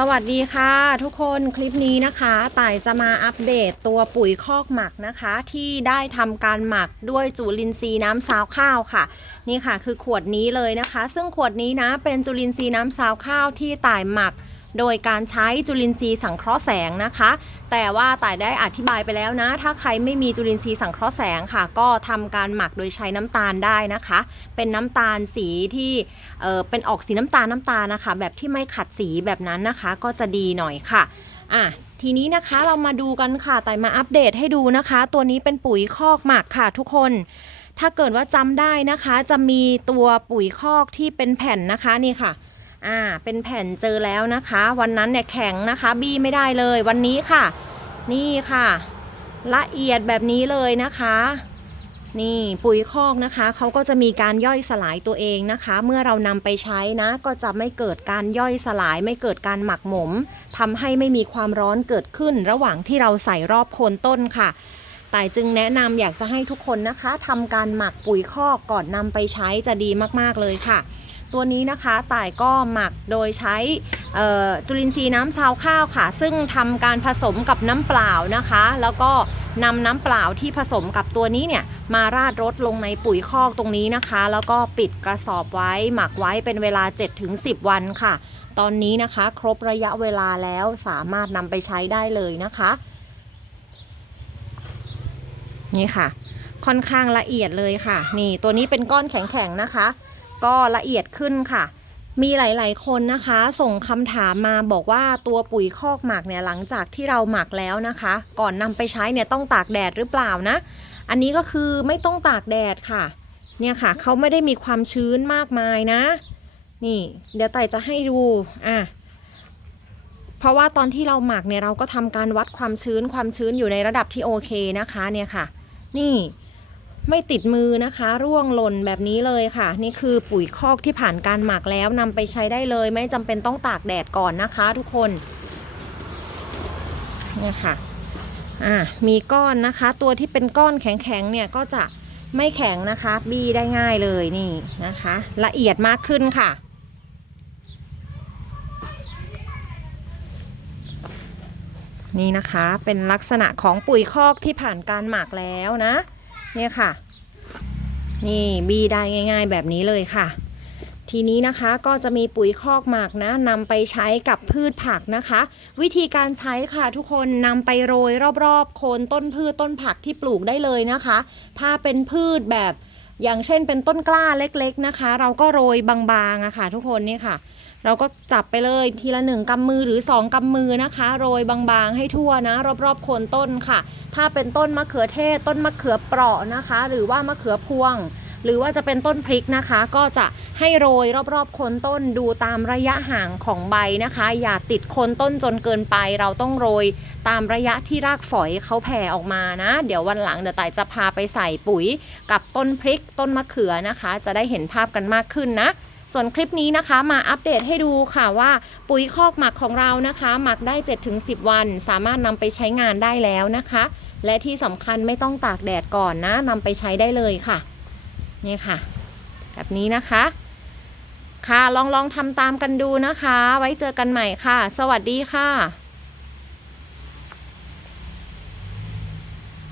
สวัสดีค่ะทุกคนคลิปนี้นะคะต่ายจะมาอัปเดตตัวปุ๋ยคอกหมักนะคะ ที่ได้ทำการหมักด้วยจุลินทรีย์น้ำซาวข้าวค่ะ นี่ค่ะคือขวดนี้เลยนะคะ ซึ่งขวดนี้นะเป็นจุลินทรีย์น้ำซาวข้าวที่ต่ายหมัก โดยการใช้จุลินทรีย์สังเคราะห์แสงนะคะ แต่ว่าต่ายได้อธิบายไปแล้วนะ ถ้าใครไม่มีจุลินทรีย์สังเคราะห์แสงค่ะ ก็ทำการหมักโดยใช้น้ำตาลได้นะคะ เป็นน้ำตาลสีที่เเป็นออกสีน้ำตาลน้ำตาลนะคะ แบบที่ไม่ขัดสีแบบนั้นนะคะ ก็จะดีหน่อยค่ะอะทีนี้นะคะเรามาดูกันค่ะแต่มาอัปเดตให้ดูนะคะ ตัวนี้เป็นปุ๋ยคอกหมักค่ะทุกคน ถ้าเกิดว่าจำได้นะคะ จะมีตัวปุ๋ยคอกที่เป็นแผ่นนะคะนี่ค่ะ อ่าเป็นแผ่นเจอแล้วนะคะ วันนั้นเนี่ยแข็งนะคะบี้ไม่ได้เลยวันนี้ค่ะ นี่ค่ะ ละเอียดแบบนี้เลยนะคะ นี่ปุ๋ยคอกนะคะเขาก็จะมีการย่อยสลายตัวเองนะคะ เมื่อเรานำไปใช้นะ ก็จะไม่เกิดการย่อยสลาย ไม่เกิดการหมักหมมทำให้ไม่มีความร้อนเกิดขึ้น ระหว่างที่เราใส่รอบโคนต้นค่ะแต่จึงแนะนำอยากจะให้ทุกคนนะคะทำการหมักปุ๋ยคอกก่อนนำไปใช้จะดีมากๆเลยค่ะ ตัวนี้นะคะต่ายก็หมักโดยใช้จุลินทรีย์น้ำซาวข้าวค่ะ ซึ่งทำการผสมกับน้ำเปล่านะคะ แล้วก็นำน้ำเปล่าที่ผสมกับตัวนี้เนี่ยมาราดรดลงในปุ๋ยคอกตรงนี้นะคะ แล้วก็ปิดกระสอบไว้หมักไว้เป็นเวลา 7-10 วันค่ะ ตอนนี้นะคะ ครบระยะเวลาแล้วสามารถนำไปใช้ได้เลยนะคะ นี่ค่ะ ค่อนข้างละเอียดเลยค่ะ นี่ตัวนี้เป็นก้อนแข็งๆนะคะ ก็ละเอียดขึ้นค่ะ มีหลาย ๆ คนนะคะ ส่งคำถามมาบอกว่าตัวปุ๋ยคอกหมักเนี่ยหลังจากที่เราหมักแล้วนะคะ ก่อนนำไปใช้เนี่ยต้องตากแดดหรือเปล่านะ อันนี้ก็คือไม่ต้องตากแดดค่ะ เนี่ยค่ะเขาไม่ได้มีความชื้นมากมายนะ นี่ เดี๋ยวไต่จะให้ดูอะเพราะว่าตอนที่เราหมักเนี่ยเราก็ทำการวัดความชื้นความชื้นอยู่ในระดับที่โอเคนะคะเนี่ยค่ะ นี่ ไม่ติดมือนะคะ ร่วงหล่นแบบนี้เลยค่ะ นี่คือปุ๋ยคอกที่ผ่านการหมักแล้วนำไปใช้ได้เลย ไม่จำเป็นต้องตากแดดก่อนนะคะ ทุกคนเนี่ยค่ะอ่ามีก้อนนะคะ ตัวที่เป็นก้อนแข็งๆเนี่ยก็จะไม่แข็งนะคะ บี้ได้ง่ายเลยนี่นะคะ ละเอียดมากขึ้นค่ะนี่นะคะเป็นลักษณะของปุ๋ยคอกที่ผ่านการหมักแล้วนะ เนี่ยค่ะ นี่บีได้ง่าย ๆ แบบนี้เลยค่ะ ทีนี้นะคะก็จะมีปุ๋ยคอกหมักนะนำไปใช้กับพืชผักนะคะ วิธีการใช้ค่ะทุกคนนำไปโรยรอบๆโคนต้นพืชต้นผักที่ปลูกได้เลยนะคะ ถ้าเป็นพืชแบบอย่างเช่นเป็นต้นกล้าเล็กๆนะคะ เราก็โรยบางๆอะค่ะ ทุกคนนี่ค่ะ เราก็จับไปเลยทีละหนึ่งกำมือหรือสองกำมือนะคะ โรยบางๆ ให้ทั่วนะ รอบๆโคนต้นค่ะ ถ้าเป็นต้นมะเขือเทศ ต้นมะเขือเปราะนะคะ หรือว่ามะเขือพวง หรือว่าจะเป็นต้นพริกนะคะ ก็จะให้โรยรอบๆโคนต้นดูตามระยะห่างของใบนะคะ อย่าติดโคนต้นจนเกินไป เราต้องโรยตามระยะที่รากฝอยเขาแผ่ออกมานะ เดี๋ยววันหลังเดี๋ยวต่ายจะพาไปใส่ปุ๋ยกับต้นพริกต้นมะเขือนะคะ จะได้เห็นภาพกันมากขึ้นนะ ส่วนคลิปนี้นะคะมาอัปเดตให้ดูค่ะว่าปุ๋ยคอกหมักของเรานะคะ หมักได้ 7-10 วัน สามารถนำไปใช้งานได้แล้วนะคะ และที่สำคัญไม่ต้องตากแดดก่อนนะนำไปใช้ได้เลยค่ะนี่ค่ะ แบบนี้นะคะ ค่ะลองลองทำตามกันดูนะคะ ไว้เจอกันใหม่ค่ะ สวัสดีค่ะ